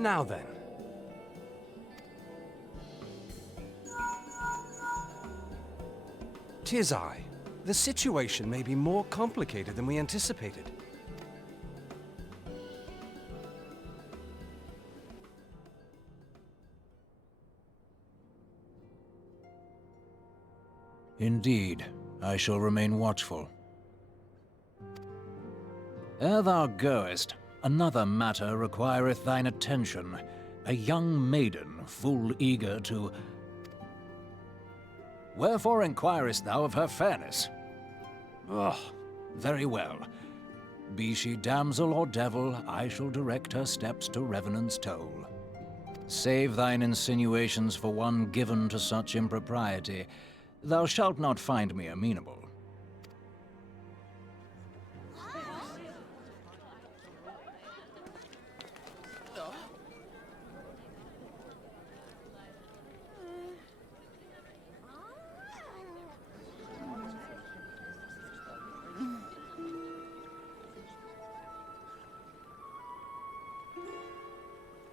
Now then. Tis I. The situation may be more complicated than we anticipated. Indeed, I shall remain watchful. Ere thou goest, another matter requireth thine attention. A young maiden, full eager to... Wherefore inquirest thou of her fairness? Oh, very well. Be she damsel or devil, I shall direct her steps to Revenant's toll. Save thine insinuations for one given to such impropriety. Thou shalt not find me amenable.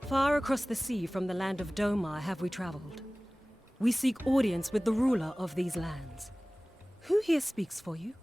Far across the sea from the land of Domar have we traveled. We seek audience with the ruler of these lands. Who here speaks for you?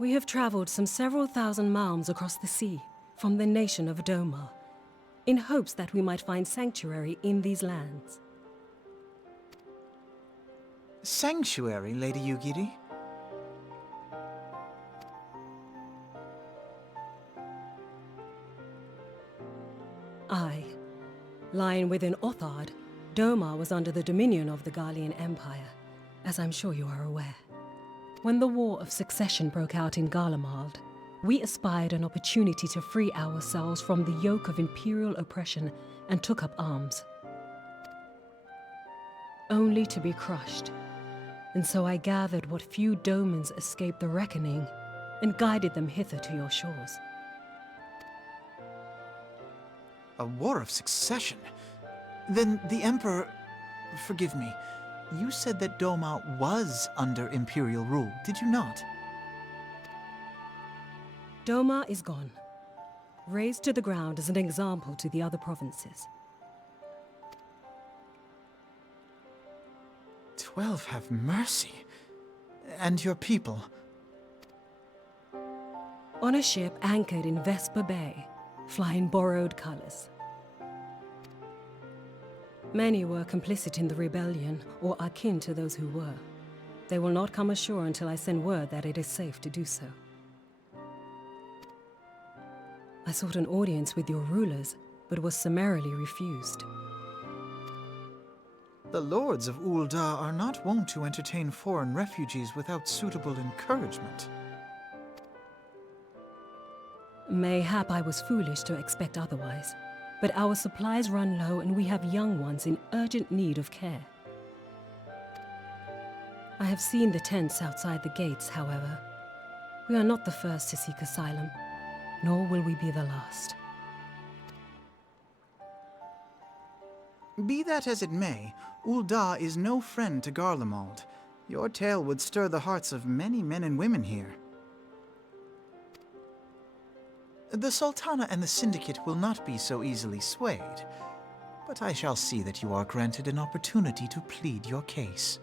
We have traveled some several thousand miles across the sea from the nation of Doma, in hopes that we might find sanctuary in these lands. Sanctuary, Lady Yugiri? Aye. Lying within Othard, Doma was under the dominion of the Garlean Empire, as I'm sure you are aware. When the War of Succession broke out in Garlemald, we espied an opportunity to free ourselves from the yoke of imperial oppression and took up arms. Only to be crushed. And so I gathered what few Domans escaped the reckoning and guided them hither to your shores. A war of succession? Then the Emperor... Forgive me. You said that Doma was under Imperial rule, did you not? Doma is gone. Razed to the ground as an example to the other provinces. 12 have mercy. And your people? On a ship anchored in Vesper Bay, flying borrowed colors. Many were complicit in the rebellion, or akin to those who were. They will not come ashore until I send word that it is safe to do so. I sought an audience with your rulers, but was summarily refused. The lords of Ul'dah are not wont to entertain foreign refugees without suitable encouragement. Mayhap I was foolish to expect otherwise, but our supplies run low and we have young ones in urgent need of care. I have seen the tents outside the gates, however. We are not the first to seek asylum, nor will we be the last. Be that as it may, Ul'dah is no friend to Garlemald. Your tale would stir the hearts of many men and women here. The Sultana and the Syndicate will not be so easily swayed, but I shall see that you are granted an opportunity to plead your case.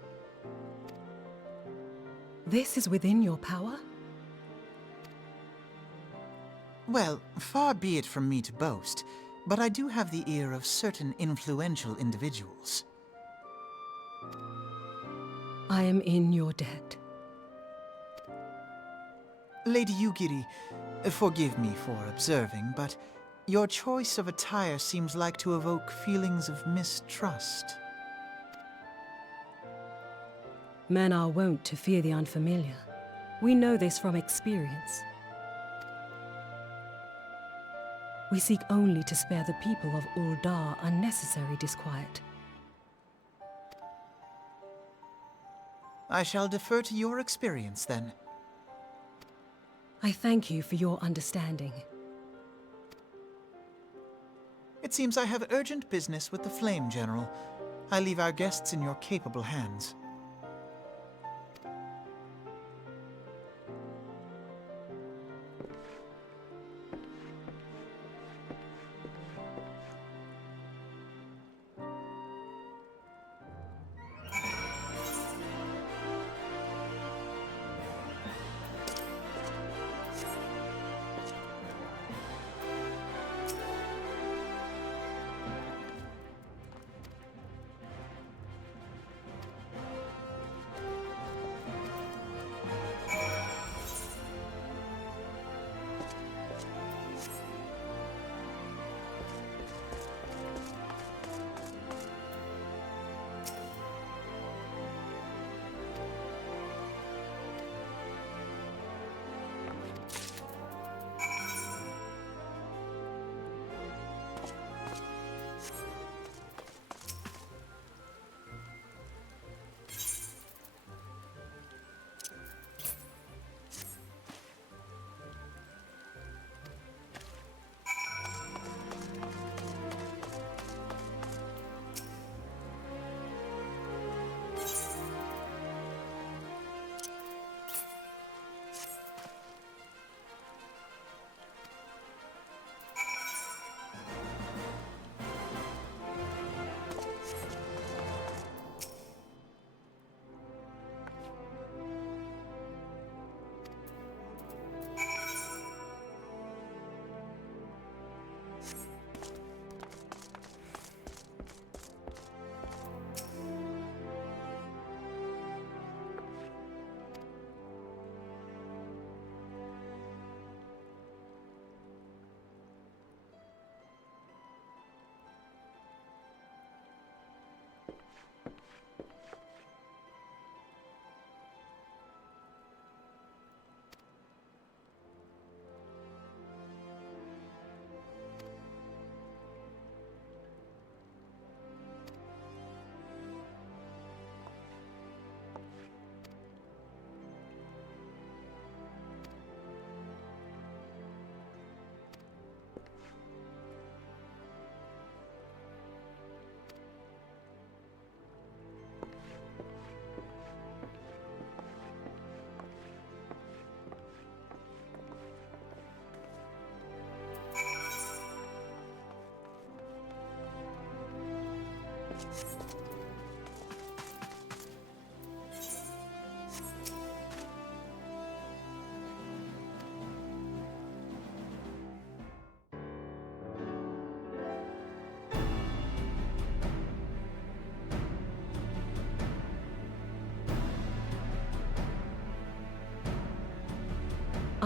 This is within your power? Well, far be it from me to boast, but I do have the ear of certain influential individuals. I am in your debt. Lady Yugiri, forgive me for observing, but your choice of attire seems like to evoke feelings of mistrust. Men are wont to fear the unfamiliar. We know this from experience. We seek only to spare the people of Ul'dah unnecessary disquiet. I shall defer to your experience, then. I thank you for your understanding. It seems I have urgent business with the Flame General. I leave our guests in your capable hands.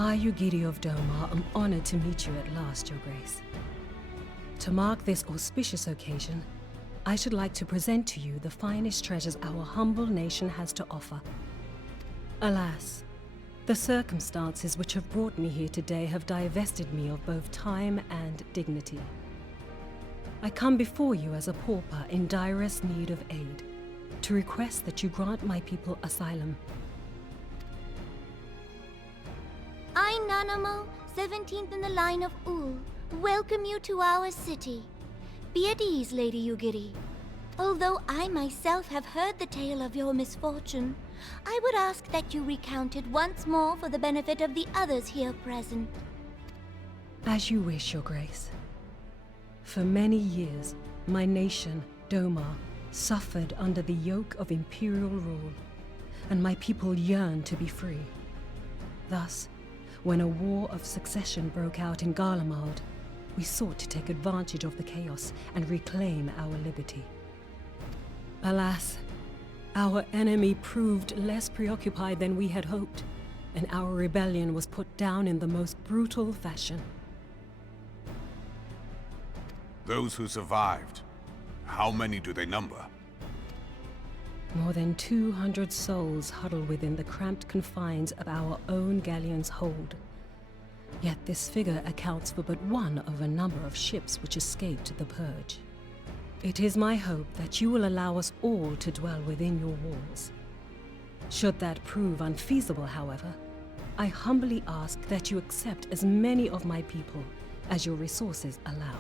I, Yugiri of Domar, am honored to meet you at last, Your Grace. To mark this auspicious occasion, I should like to present to you the finest treasures our humble nation has to offer. Alas, the circumstances which have brought me here today have divested me of both time and dignity. I come before you as a pauper in direst need of aid, to request that you grant my people asylum. I, Nanamo, 17th in the line of Ul, welcome you to our city. Be at ease, Lady Yugiri. Although I myself have heard the tale of your misfortune, I would ask that you recount it once more for the benefit of the others here present. As you wish, Your Grace. For many years, my nation, Domar, suffered under the yoke of imperial rule, and my people yearned to be free. Thus, when a war of succession broke out in Garlemald, we sought to take advantage of the chaos and reclaim our liberty. Alas, our enemy proved less preoccupied than we had hoped, and our rebellion was put down in the most brutal fashion. Those who survived, how many do they number? More than 200 souls huddle within the cramped confines of our own galleon's hold. Yet this figure accounts for but one of a number of ships which escaped the purge. It is my hope that you will allow us all to dwell within your walls. Should that prove unfeasible, however, I humbly ask that you accept as many of my people as your resources allow.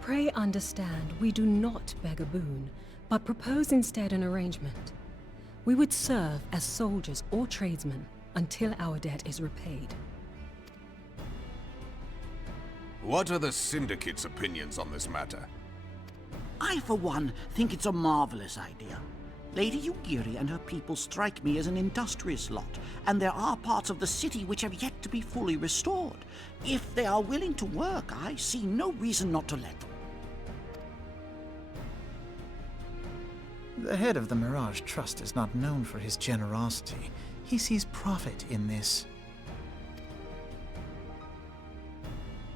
Pray understand, we do not beg a boon, but propose instead an arrangement. We would serve as soldiers or tradesmen until our debt is repaid. What are the Syndicate's opinions on this matter? I, for one, think it's a marvelous idea. Lady Yugiri and her people strike me as an industrious lot, and there are parts of the city which have yet to be fully restored. If they are willing to work, I see no reason not to let them. The head of the Mirage Trust is not known for his generosity. He sees profit in this.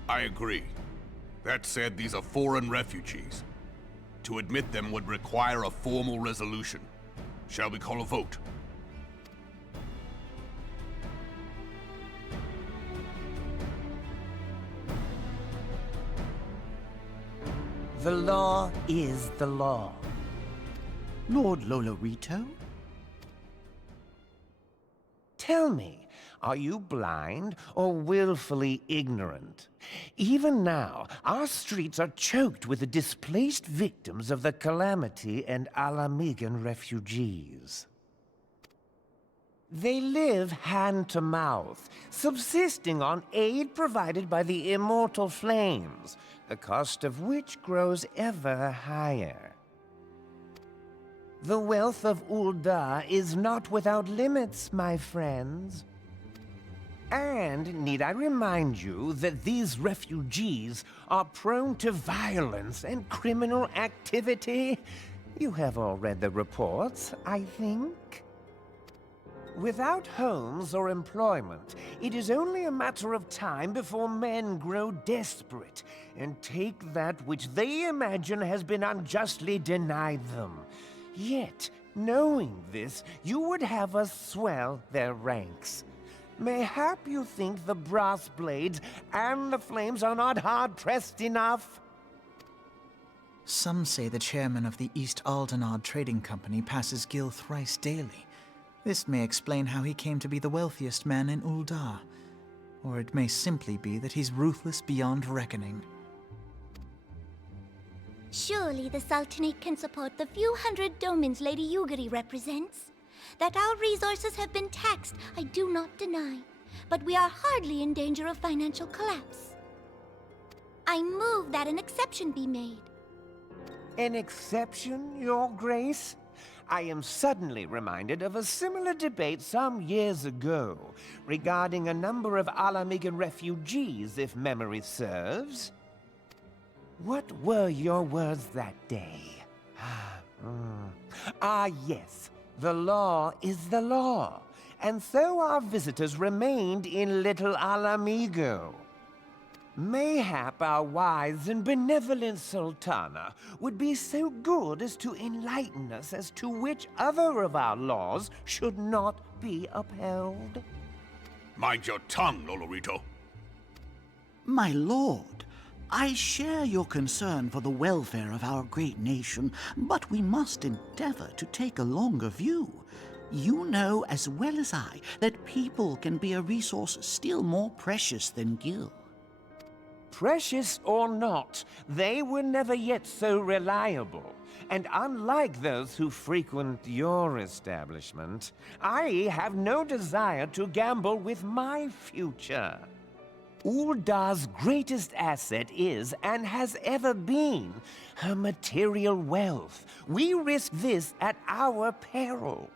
I agree. That said, these are foreign refugees. To admit them would require a formal resolution. Shall we call a vote? The law is the law. Lord Lolorito? Tell me, are you blind or willfully ignorant? Even now, our streets are choked with the displaced victims of the Calamity and Alamigan refugees. They live hand to mouth, subsisting on aid provided by the immortal flames, the cost of which grows ever higher. The wealth of Ul'dah is not without limits, my friends. And need I remind you that these refugees are prone to violence and criminal activity? You have all read the reports, I think. Without homes or employment, it is only a matter of time before men grow desperate and take that which they imagine has been unjustly denied them. Yet, knowing this, you would have us swell their ranks. Mayhap you think the brass blades and the flames are not hard-pressed enough? Some say the chairman of the East Aldenard Trading Company passes Gil thrice daily. This may explain how he came to be the wealthiest man in Ul'dah. Or it may simply be that he's ruthless beyond reckoning. Surely the Sultanate can support the few hundred domins Lady Yugiri represents. That our resources have been taxed, I do not deny. But we are hardly in danger of financial collapse. I move that an exception be made. An exception, Your Grace? I am suddenly reminded of a similar debate some years ago regarding a number of Alamigan refugees, if memory serves. What were your words that day? Ah, yes. The law is the law, and so our visitors remained in Little Alamigo. Mayhap our wise and benevolent Sultana would be so good as to enlighten us as to which other of our laws should not be upheld. Mind your tongue, Lolorito. My lord, I share your concern for the welfare of our great nation, but we must endeavor to take a longer view. You know as well as I that people can be a resource still more precious than gil. Precious or not, they were never yet so reliable. And unlike those who frequent your establishment, I have no desire to gamble with my future. Uldar's greatest asset is, and has ever been, her material wealth. We risk this at our peril.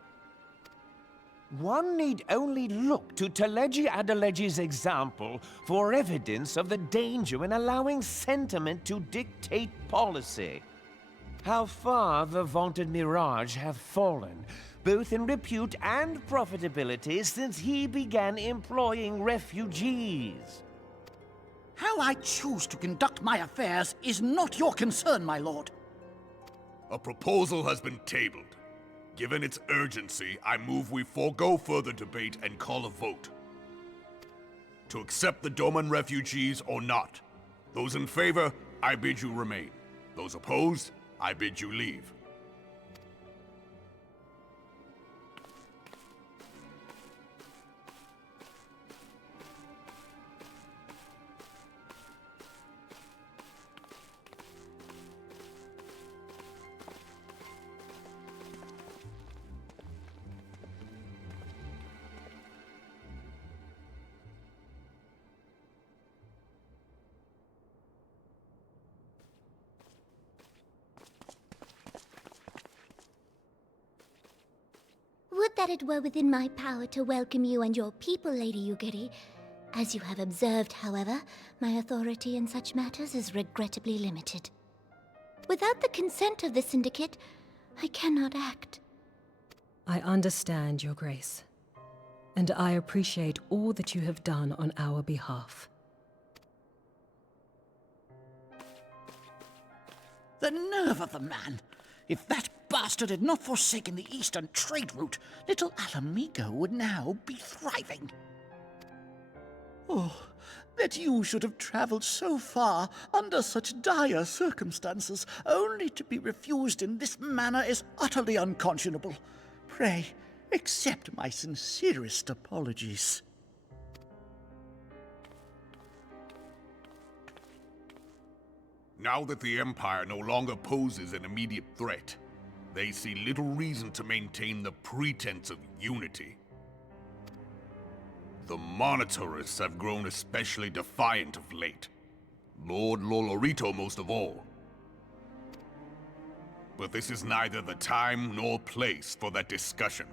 One need only look to Teleji Adeleji's example for evidence of the danger in allowing sentiment to dictate policy. How far the vaunted Mirage have fallen, both in repute and profitability, since he began employing refugees. How I choose to conduct my affairs is not your concern, my lord. A proposal has been tabled. Given its urgency, I move we forego further debate and call a vote. To accept the Doman refugees or not. Those in favor, I bid you remain. Those opposed, I bid you leave. Would that it were within my power to welcome you and your people, Lady Yugiri. As you have observed, however, my authority in such matters is regrettably limited. Without the consent of the Syndicate, I cannot act. I understand, Your Grace, and I appreciate all that you have done on our behalf. The nerve of the man! If that bastard had not forsaken the eastern trade route, Little Alamigo would now be thriving. Oh, that you should have traveled so far under such dire circumstances, only to be refused in this manner is utterly unconscionable. Pray, accept my sincerest apologies. Now that the Empire no longer poses an immediate threat, they see little reason to maintain the pretense of unity. The Monitorists have grown especially defiant of late. Lord Lolorito most of all. But this is neither the time nor place for that discussion.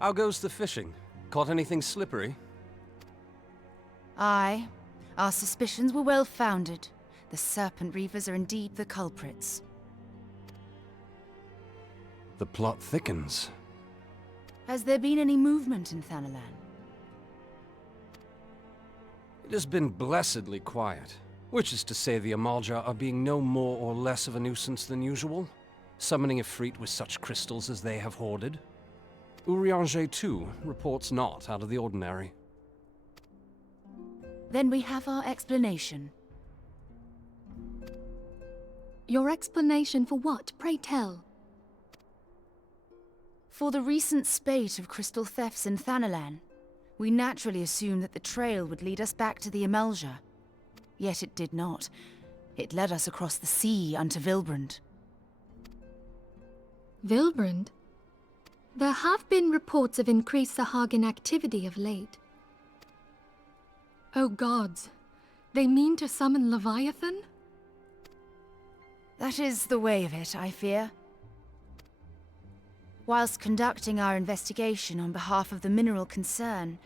How goes the fishing? Caught anything slippery? Aye. Our suspicions were well founded. The Serpent Reavers are indeed the culprits. The plot thickens. Has there been any movement in Thanalan? It has been blessedly quiet. Which is to say the Amalja are being no more or less of a nuisance than usual, summoning Ifrit with such crystals as they have hoarded. Urianger, too, reports not out of the ordinary. Then we have our explanation. Your explanation for what, pray tell? For the recent spate of crystal thefts in Thanalan, we naturally assumed that the trail would lead us back to the Amalja. Yet it did not. It led us across the sea unto Vilbrand. Vilbrand? There have been reports of increased Sahagin activity of late. Oh gods, they mean to summon Leviathan? That is the way of it, I fear. Whilst conducting our investigation on behalf of the mineral concern,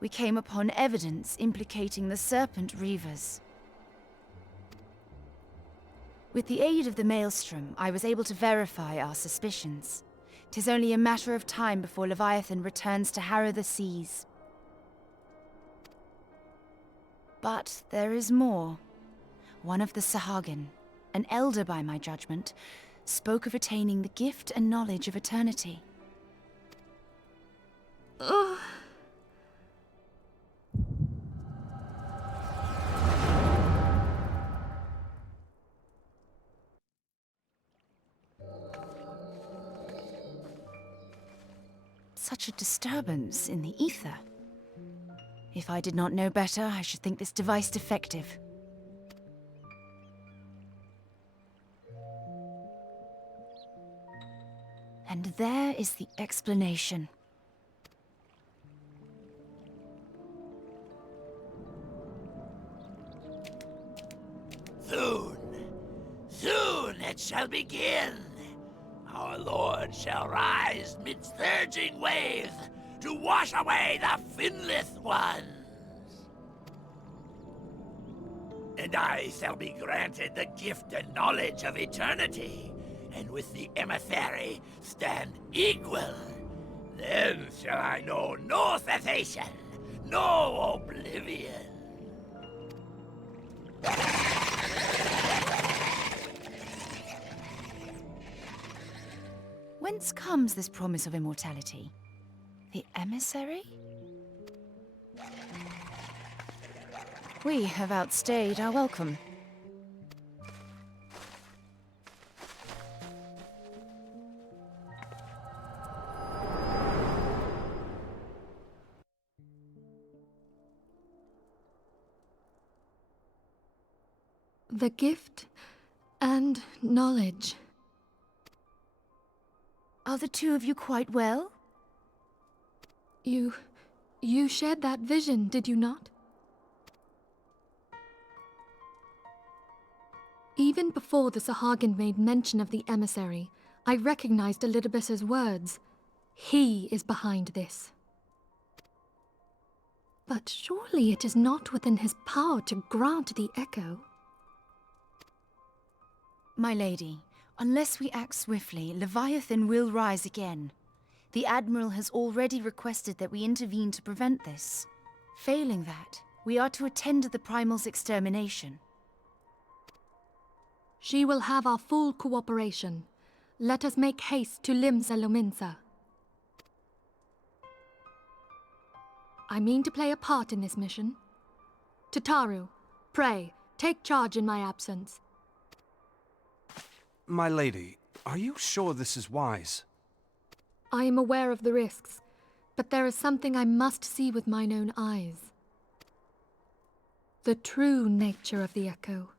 we came upon evidence implicating the Serpent Reavers. With the aid of the Maelstrom, I was able to verify our suspicions. 'Tis only a matter of time before Leviathan returns to harrow the seas. But there is more. One of the Sahagin, an elder by my judgment, spoke of attaining the gift and knowledge of eternity. Ugh. Such a disturbance in the ether. If I did not know better, I should think this device defective. And there is the explanation. Soon, soon it shall begin. Our Lord shall rise mid surging waves to wash away the finless ones. And I shall be granted the gift and knowledge of eternity, and with the emissary stand equal. Then shall I know no cessation, no oblivion. Whence comes this promise of immortality? The emissary? We have outstayed our welcome. The gift and knowledge. Are the two of you quite well? You shared that vision, did you not? Even before the Sahagin made mention of the emissary, I recognized Elidibus's words. He is behind this. But surely it is not within his power to grant the echo. My lady, unless we act swiftly, Leviathan will rise again. The Admiral has already requested that we intervene to prevent this. Failing that, we are to attend to the Primal's extermination. She will have our full cooperation. Let us make haste to Limsa Lominsa. I mean to play a part in this mission. Tataru, pray, take charge in my absence. My lady, are you sure this is wise? I am aware of the risks, but there is something I must see with mine own eyes. The true nature of the echo.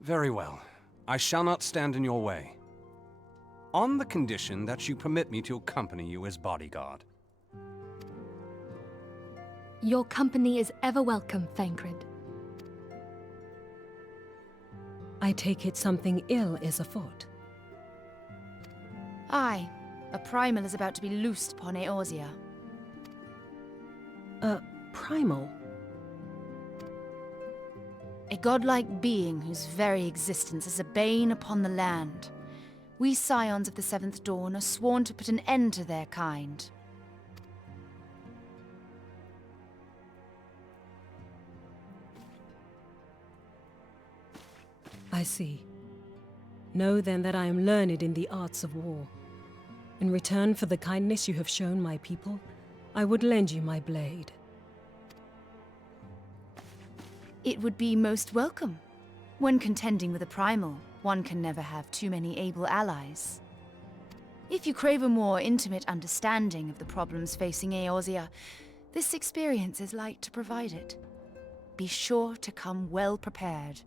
Very well. I shall not stand in your way. On the condition that you permit me to accompany you as bodyguard. Your company is ever welcome, Thancred. I take it something ill is afoot. Aye, A primal is about to be loosed upon Eorzea. Primal? A godlike being whose very existence is a bane upon the land. We scions of the Seventh Dawn are sworn to put an end to their kind. I see. Know then that I am learned in the arts of war. In return for the kindness you have shown my people, I would lend you my blade. It would be most welcome. When contending with a primal, one can never have too many able allies. If you crave a more intimate understanding of the problems facing Eorzea, this experience is like to provide it. Be sure to come well prepared.